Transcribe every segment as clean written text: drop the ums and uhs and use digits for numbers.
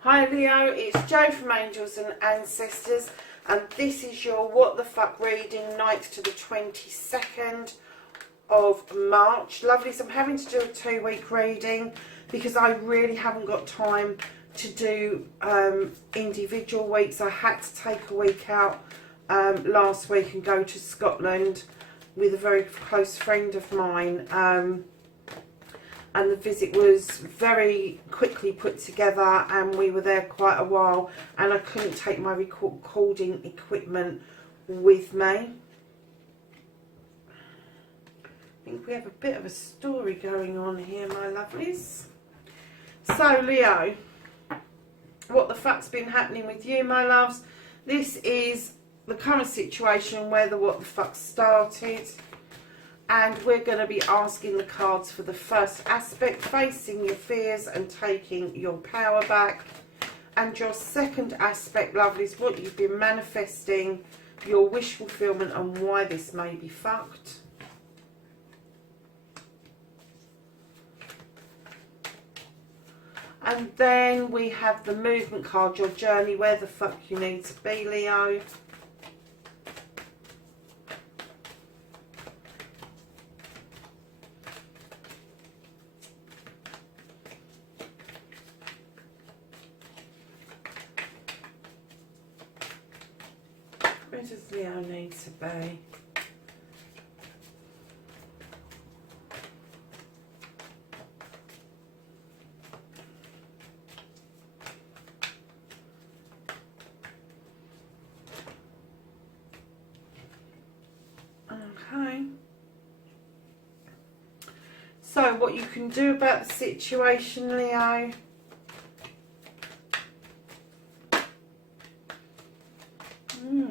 Hi Leo, it's Jo from Angels and Ancestors, and this is your What the Fuck reading, 9th to the 22nd of March. Lovelies, I'm having to do a 2-week reading because I really haven't got time to do individual weeks. I had to take a week out last week and go to Scotland with a very close friend of mine. And the visit was very quickly put together, and we were there quite a while, and I couldn't take my recording equipment with me. I think we have a bit of a story going on here, my lovelies. So Leo, what the fuck's been happening with you, my loves? This is the current situation where the what the fuck started. And we're going to be asking the cards for the first aspect, facing your fears and taking your power back. And your second aspect, lovelies, what you've been manifesting, your wish fulfillment, and why this may be fucked. And then we have the movement card, your journey, where the fuck you need to be, Leo. Where does Leo need to be? Okay. So what you can do about the situation, Leo.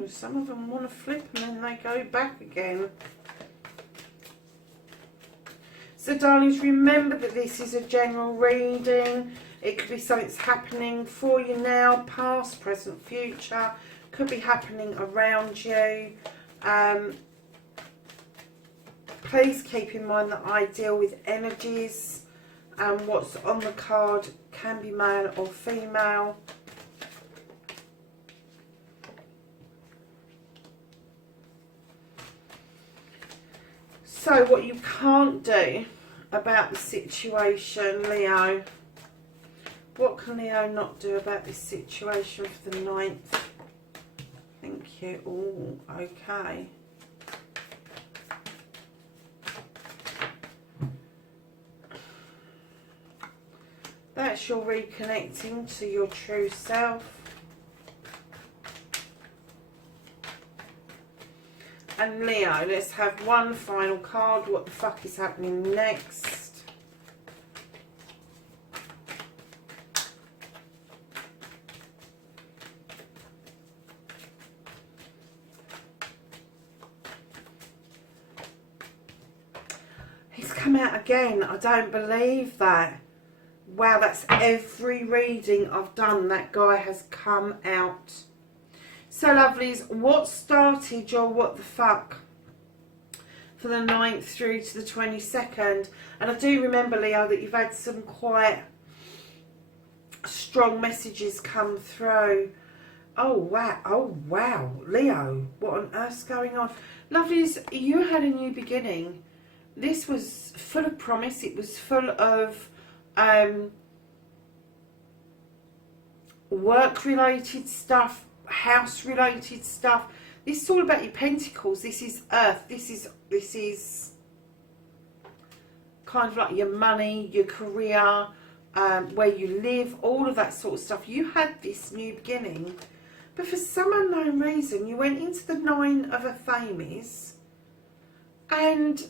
Some of them want to flip and then they go back again. So darlings, remember that this is a general reading. It could be something that's happening for you now, past, present, future. Could be happening around you. Please keep in mind that I deal with energies, and what's on the card can be male or female. So what you can't do about the situation, Leo, what can Leo not do about this situation for the 9th? Thank you. Oh, okay. That's your reconnecting to your true self. And Leo, let's have one final card. What the fuck is happening next? He's come out again. I don't believe that. Wow, that's every reading I've done. That guy has come out. So lovelies, what started your what the fuck for the 9th through to the 22nd? And I do remember, Leo, that you've had some quite strong messages come through. Oh wow, Leo, what on earth's going on? Lovelies, you had a new beginning. This was full of promise. It was full of work-related stuff, house-related stuff. This is all about your pentacles. This is earth. This is kind of like your money, your career, where you live, all of that sort of stuff. You had this new beginning, but for some unknown reason, you went into the 9 of Athames, and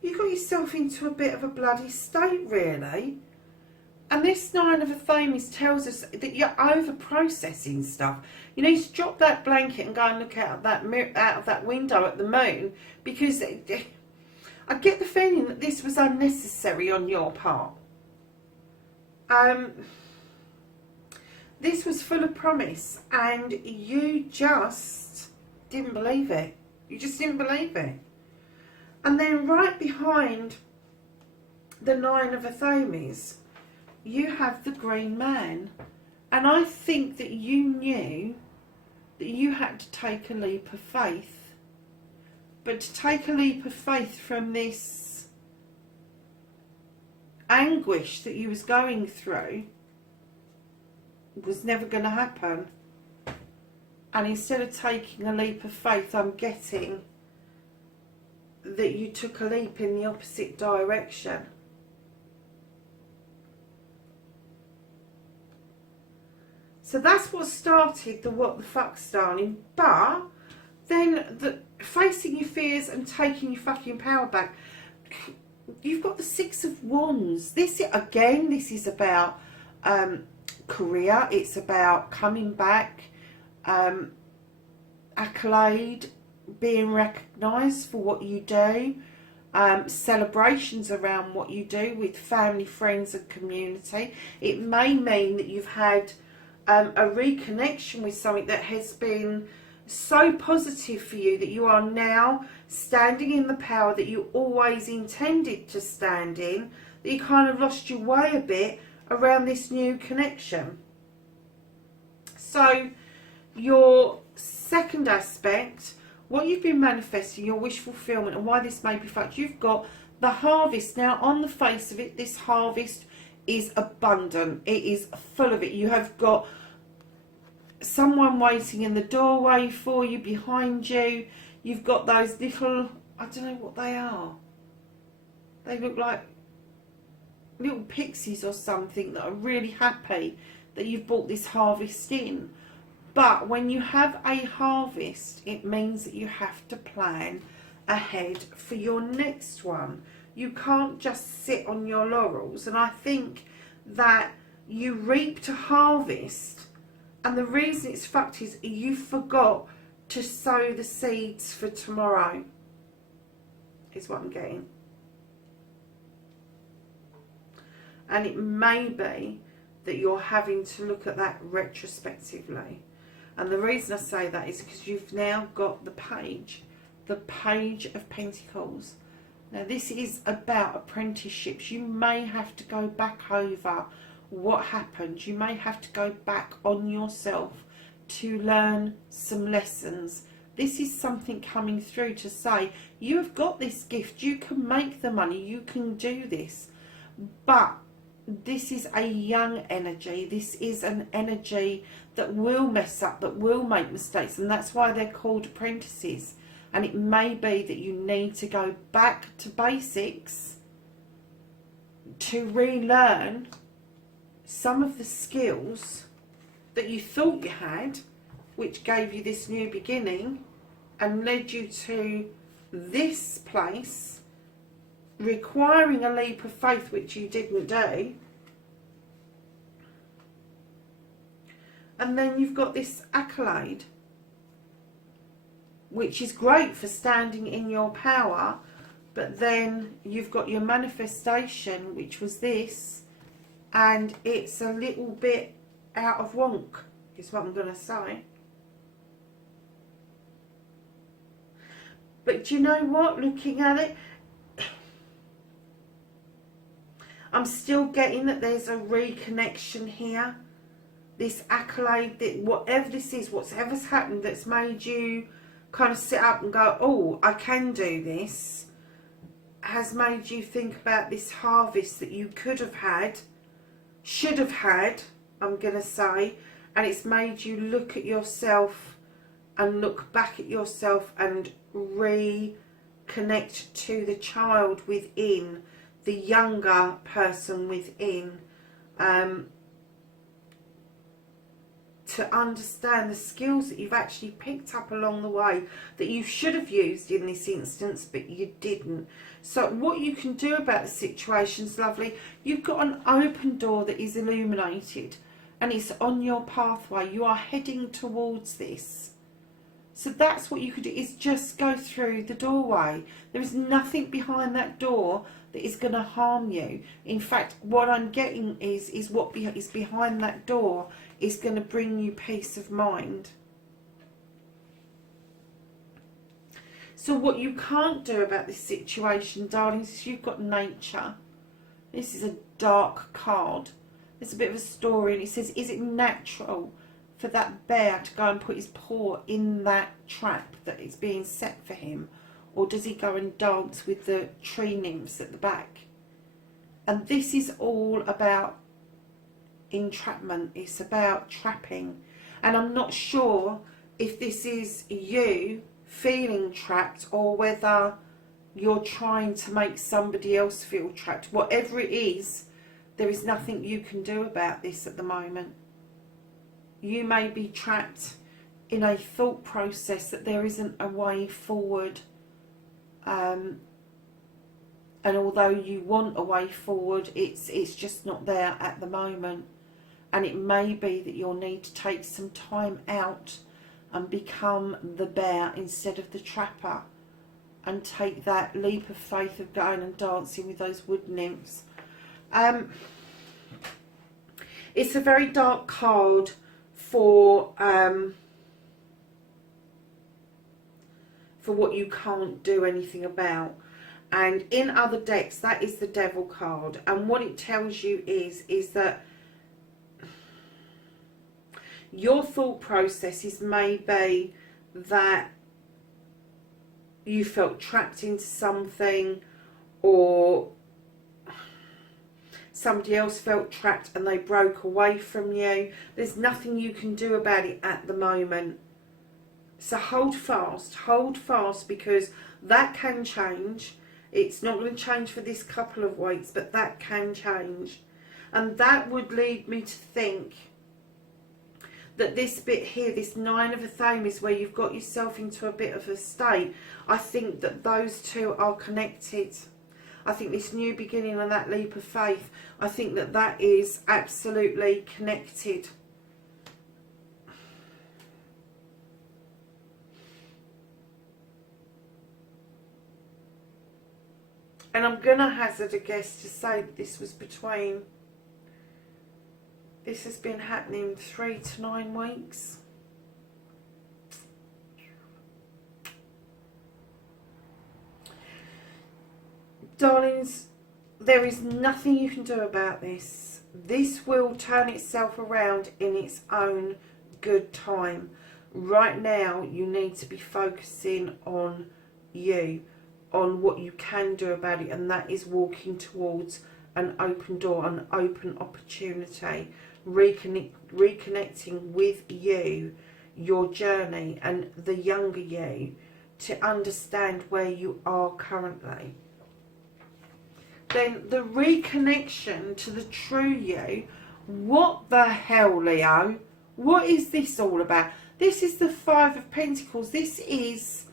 you got yourself into a bit of a bloody state, really. And this 9 of Athames tells us that you're over-processing stuff. You need to drop that blanket and go and look out of that window at the moon, because I get the feeling that this was unnecessary on your part. This was full of promise and you just didn't believe it. You just didn't believe it. And then right behind the Nine of Athames, you have the Green Man. And I think that you knew that you had to take a leap of faith. But to take a leap of faith from this anguish that you was going through was never going to happen. And instead of taking a leap of faith, I'm getting that you took a leap in the opposite direction. So that's what started the what the fuck's, darling. But then facing your fears and taking your fucking power back. You've got the Six of Wands. This is about career. It's about coming back, accolade, being recognised for what you do, celebrations around what you do with family, friends and community. It may mean that you've had a reconnection with something that has been so positive for you that you are now standing in the power that you always intended to stand in, that you kind of lost your way a bit around this new connection. So your second aspect, what you've been manifesting, your wish fulfillment, and why this may be fact, you've got the harvest. Now on the face of it, this harvest is abundant. It is full of it. You have got someone waiting in the doorway for you, behind you. You've got those little, I don't know what they are. They look like little pixies or something that are really happy that you've brought this harvest in. But when you have a harvest, it means that you have to plan ahead for your next one. You can't just sit on your laurels. And I think that you reap to harvest. And the reason it's fucked is you forgot to sow the seeds for tomorrow, is what I'm getting. And it may be that you're having to look at that retrospectively. And the reason I say that is because you've now got the Page of Pentacles. Now this is about apprenticeships. You may have to go back over what happened. You may have to go back on yourself to learn some lessons. This is something coming through to say you have got this gift, you can make the money, you can do this. But this is a young energy. This is an energy that will mess up, that will make mistakes, and that's why they're called apprentices. And it may be that you need to go back to basics to relearn some of the skills that you thought you had, which gave you this new beginning and led you to this place, requiring a leap of faith which you didn't do. And then you've got this accolade, which is great for standing in your power, but then you've got your manifestation, which was this, and it's a little bit out of wonk, is what I'm going to say. But do you know what? Looking at it, I'm still getting that there's a reconnection here. This accolade, that whatever this is, whatever's happened that's made you kind of sit up and go, oh, I can do this, has made you think about this harvest that you could have had, should have had, I'm going to say, and it's made you look at yourself and look back at yourself and reconnect to the child within, the younger person within, to understand the skills that you've actually picked up along the way that you should have used in this instance, but you didn't. So what you can do about the situation's lovely. You've got an open door that is illuminated and it's on your pathway. You are heading towards this. So that's what you could do, is just go through the doorway. There is nothing behind that door that is going to harm you. In fact, what I'm getting is what is behind that door is going to bring you peace of mind. So what you can't do about this situation, darlings, is you've got nature. This is a dark card. There's a bit of a story, and it says, is it natural for that bear to go and put his paw in that trap that is being set for him? Or does he go and dance with the tree nymphs at the back? And this is all about entrapment. It's about trapping. And I'm not sure if this is you feeling trapped or whether you're trying to make somebody else feel trapped. Whatever it is, there is nothing you can do about this at the moment. You may be trapped in a thought process that there isn't a way forward. And although you want a way forward, it's just not there at the moment. And it may be that you'll need to take some time out and become the bear instead of the trapper, and take that leap of faith of going and dancing with those wood nymphs. It's a very dark card for what you can't do anything about. And in other decks, that is the Devil card. And what it tells you is that your thought processes may be that you felt trapped into something, or somebody else felt trapped and they broke away from you. There's nothing you can do about it at the moment. So hold fast, because that can change. It's not going to change for this couple of weeks, but that can change. And that would lead me to think that this bit here, this Nine of a Thame, is where you've got yourself into a bit of a state. I think that those two are connected. I think this new beginning and that leap of faith, I think that that is absolutely connected. And I'm going to hazard a guess to say that this was between... This has been happening 3 to 9 weeks. Darlings, there is nothing you can do about this. This will turn itself around in its own good time. Right now, you need to be focusing on you, on what you can do about it, and that is walking towards an open door, an open opportunity. Reconnecting with you, your journey, and the younger you, to understand where you are currently. Then the reconnection to the true you. What the hell, Leo? What is this all about? This is the Five of Pentacles. This is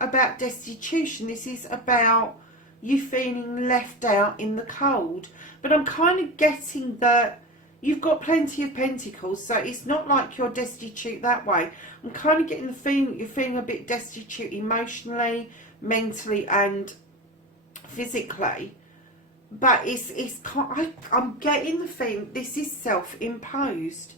about destitution. This is about you feeling left out in the cold. But I'm kind of getting that you've got plenty of pentacles, so it's not like you're destitute that way. I'm kind of getting the feeling that you're feeling a bit destitute emotionally, mentally and physically. But I'm getting the feeling this is self-imposed.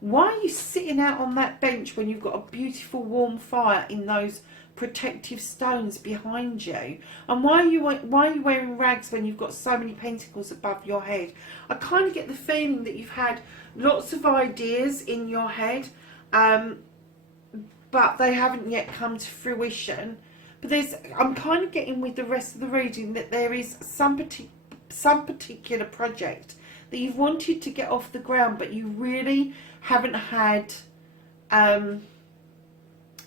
Why are you sitting out on that bench when you've got a beautiful warm fire in those protective stones behind you? And why are you wearing rags when you've got so many pentacles above your head? I kind of get the feeling that you've had lots of ideas in your head, but they haven't yet come to fruition. But I'm kind of getting with the rest of the reading that there is some particular project that you've wanted to get off the ground, but you really haven't had the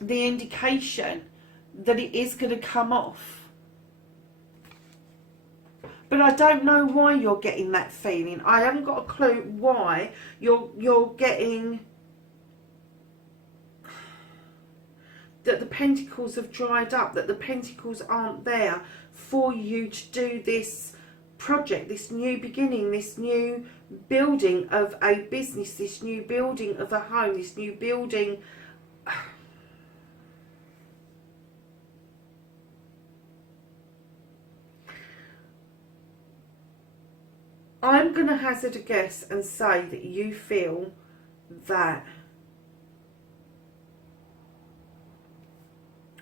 indication that it is going to come off. But I don't know why you're getting that feeling. I haven't got a clue why you're getting that the pentacles have dried up, that the pentacles aren't there for you to do this project, this new beginning, this new building of a business, this new building of a home, this new building. I'm going to hazard a guess and say that you feel that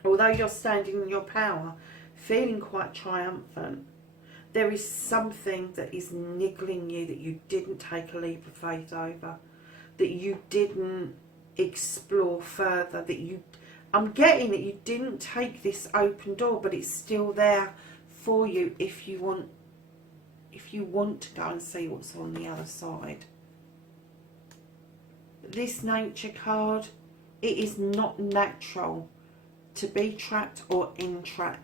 although you're standing in your power, feeling quite triumphant, there is something that is niggling you that you didn't take a leap of faith over, that you didn't explore further, that you, I'm getting that you didn't take this open door, but it's still there for you if you want to go and see what's on the other side. This nature card, it is not natural to be trapped or in trap.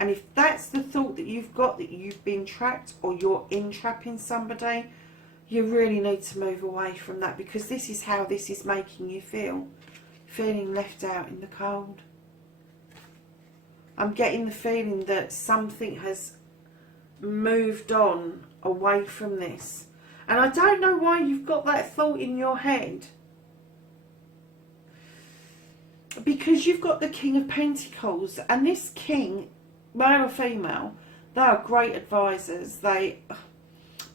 And if that's the thought that you've got, that you've been trapped or you're entrapping somebody, you really need to move away from that, because this is how this is making you feel. Feeling left out in the cold. I'm getting the feeling that something has moved on away from this. And I don't know why you've got that thought in your head. Because you've got the King of Pentacles, and this king, male or female, they are great advisors. They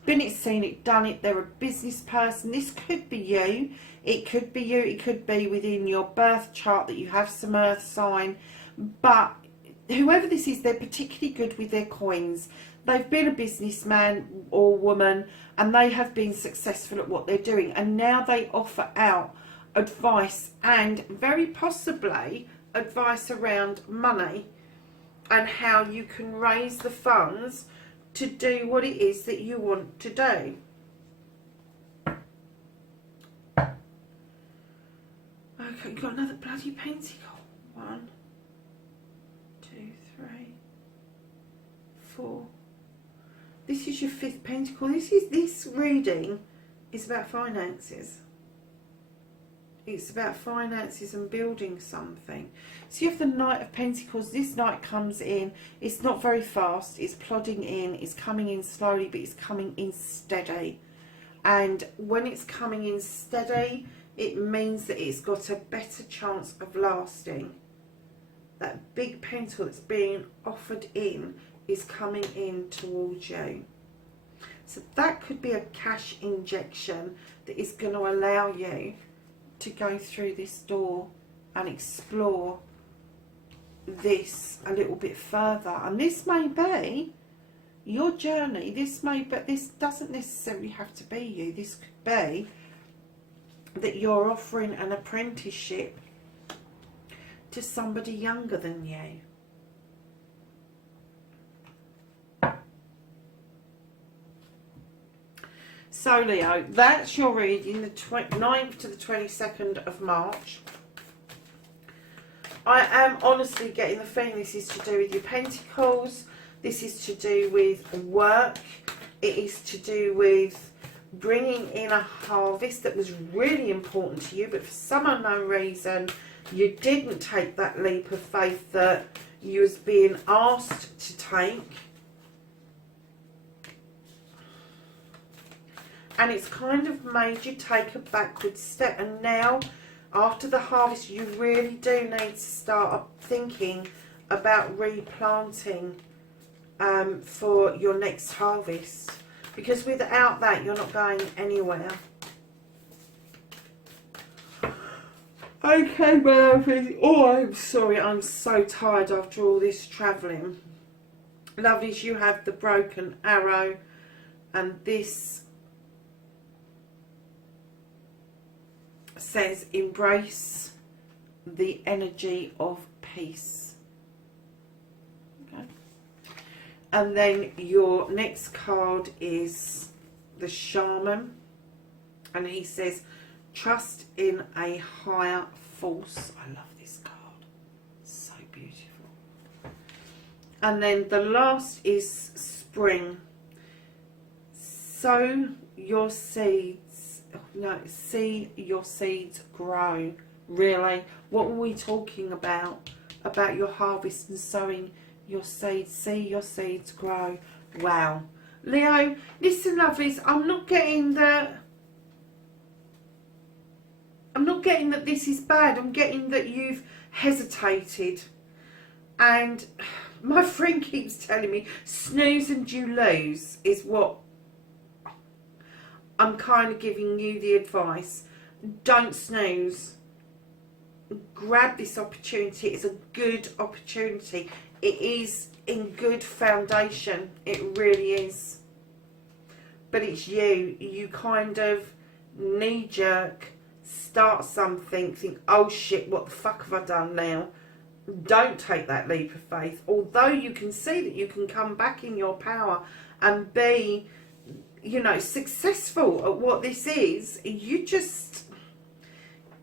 been it, seen it, done it. They're a business person. This could be you. It could be you. It could be within your birth chart that you have some earth sign. But whoever this is, they're particularly good with their coins. They've been a businessman or woman, and they have been successful at what they're doing. And now they offer out advice, and very possibly advice around money and how you can raise the funds to do what it is that you want to do. Okay, you've got another bloody pentacle. 1, 2, 3, 4. This is your 5th pentacle. This reading is about finances. It's about finances and building something. So you have the Knight of Pentacles. This knight comes in. It's not very fast. It's plodding in. It's coming in slowly, but it's coming in steady. And when it's coming in steady, it means that it's got a better chance of lasting. That big pentacle that's being offered in is coming in towards you. So that could be a cash injection that is going to allow you to go through this door and explore this a little bit further. And this may be your journey. But this doesn't necessarily have to be you. This could be that you're offering an apprenticeship to somebody younger than you. So Leo, that's your reading, the 9th to the 22nd of March. I am honestly getting the feeling this is to do with your pentacles. This is to do with work. It is to do with bringing in a harvest that was really important to you, but for some unknown reason, you didn't take that leap of faith that you was being asked to take. And it's kind of made you take a backward step. And now, after the harvest, you really do need to start thinking about replanting for your next harvest. Because without that, you're not going anywhere. Okay, well, oh, I'm sorry. I'm so tired after all this travelling. Lovelies, you have the broken arrow. And this says embrace the energy of peace. Okay. And then your next card is the Shaman, and he says trust in a higher force. I love this card, so beautiful. And then the last is Spring. Sow your seeds. No, see your seeds grow. Really, what were we talking about? About your harvest and sowing your seeds. See your seeds grow. Wow. Leo, listen, lovelies, I'm not getting that this is bad. I'm getting that you've hesitated. And my friend keeps telling me snooze and you lose is what I'm kind of giving you the advice. Don't snooze. Grab this opportunity. It's a good opportunity. It is in good foundation. It really is. But it's you. You kind of knee-jerk, start something, think, oh shit, what the fuck have I done now? Don't take that leap of faith. Although you can see that you can come back in your power and be, you know, successful at what this is, you just,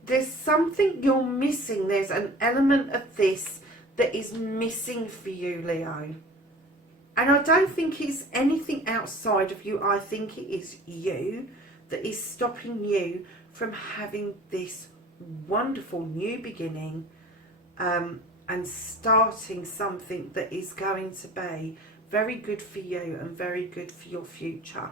there's something you're missing. There's an element of this that is missing for you, Leo. And I don't think it's anything outside of you. I think it is you that is stopping you from having this wonderful new beginning, and starting something that is going to be very good for you and very good for your future.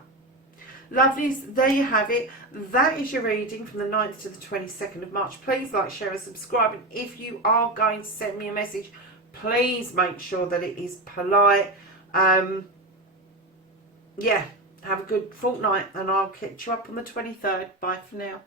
Lovelies, there you have it. That is your reading from the 9th to the 22nd of March. Please like, share and subscribe. And if you are going to send me a message, please make sure that it is polite. Yeah, have a good fortnight and I'll catch you up on the 23rd. Bye for now.